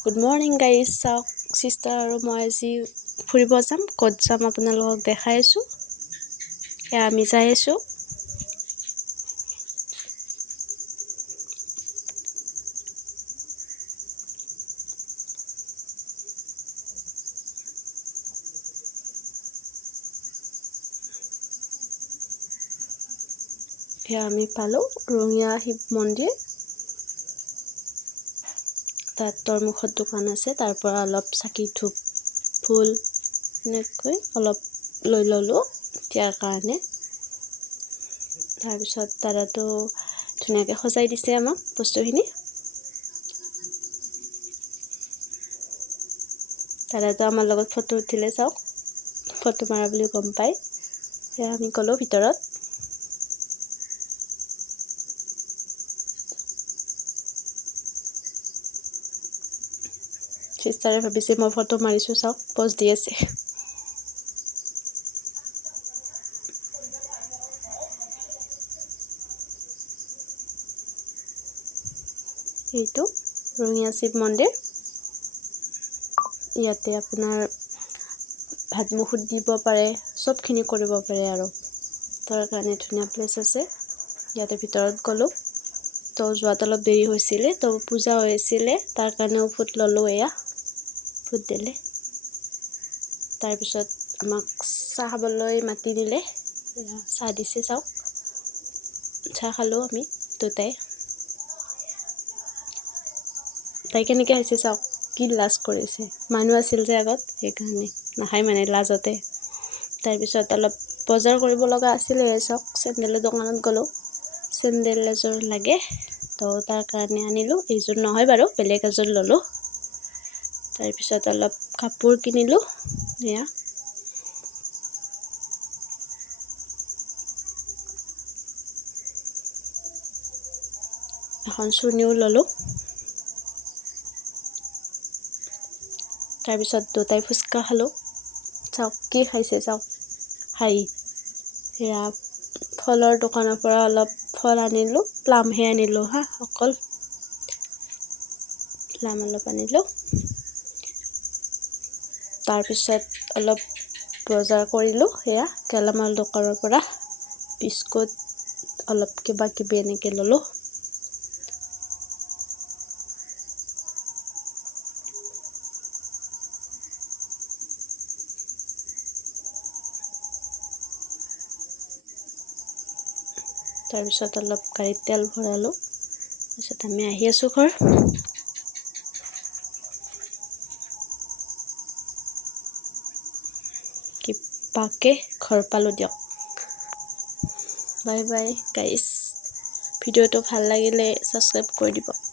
Good morning guys. চাওক sister আৰু মই আজি ফুৰিব যাম। ক'ত যাম আপোনালোকক দেখাই আছোঁ। এয়া আমি যাই আছোঁ। এয়া আমি পালোঁ ৰঙিয়া শিৱ মন্দিৰ। তাত তৰমুখত দোকান আছে, তাৰ পৰা অলপ চাকি ধূপ ফুল এনেকৈ অলপ লৈ ল'লোঁ দিয়াৰ কাৰণে। তাৰপিছত দাদাটো ধুনীয়াকৈ সজাই দিছে আমাক বস্তুখিনি। দাদাটো আমাৰ লগত ফটো উঠিলে, চাওক ফটো মাৰা বুলি গম পায়। সেয়া আমি গ'লোঁ ভিতৰত। চিষ্টাৰে ভাবিছে মই ফটো মাৰিছোঁ, চাওক প'জ দি আছে। এইটো ৰঙিয়া শিৱ মন্দিৰ। ইয়াতে আপোনাৰ ভাত মুখত দিব পাৰে, চবখিনি কৰিব পাৰে আৰু তাৰ কাৰণে ধুনীয়া প্লেচ আছে। ইয়াতে ভিতৰত গ'লোঁ। তো যোৱাত অলপ দেৰি হৈছিলে, তো পূজা হৈ আছিলে, তাৰ কাৰণেও ফুট ল'লোঁ। এয়া ফুট দিলে। তাৰপিছত আমাক চাহ খাবলৈ মাতি দিলে। চাহ দিছে, চাওক চাহ খালোঁ আমি দুটাই। তাই কেনেকৈ হৈছে চাওক, কি লাজ কৰিছে। মানুহ আছিল যে আগত, সেইকাৰণে নাখায় মানে লাজতে। তাৰপিছত অলপ বজাৰ কৰিব লগা আছিলে, চাওক চেণ্ডেলৰ দোকানত গ'লোঁ। চেণ্ডেল এযোৰ লাগে, তো তাৰ কাৰণে আনিলোঁ। এইযোৰ নহয় বাৰু, বেলেগ এযোৰ ল'লোঁ। তাৰপিছত অলপ কাপোৰ কিনিলোঁ। এয়া এখন চুৰ্ণিও ল'লোঁ। তাৰপিছত দুটাই ফুচকা খালোঁ। চাওক কি খাইছে, চাওক হাঁহি। সেয়া ফলৰ দোকানৰ পৰা অলপ ফল আনিলোঁ। প্লামহে আনিলোঁ অকল প্লাম অলপ আনিলোঁ। তাৰপিছত অলপ বজাৰ কৰিলোঁ। সেয়া গেলামাল দোকানৰ পৰা বিস্কুট অলপ কিবা কিবি এনেকৈ ল'লোঁ। তাৰপিছত অলপ গাড়ীত তেল ভৰালোঁ। তাৰপিছত আমি আহি আছোঁ ঘৰ। কিবাকে ঘৰ পালোঁ দিয়ক। Bye bye guys. ভিডিঅ'টো ভাল লাগিলে ছাবস্ক্ৰাইব কৰি দিব।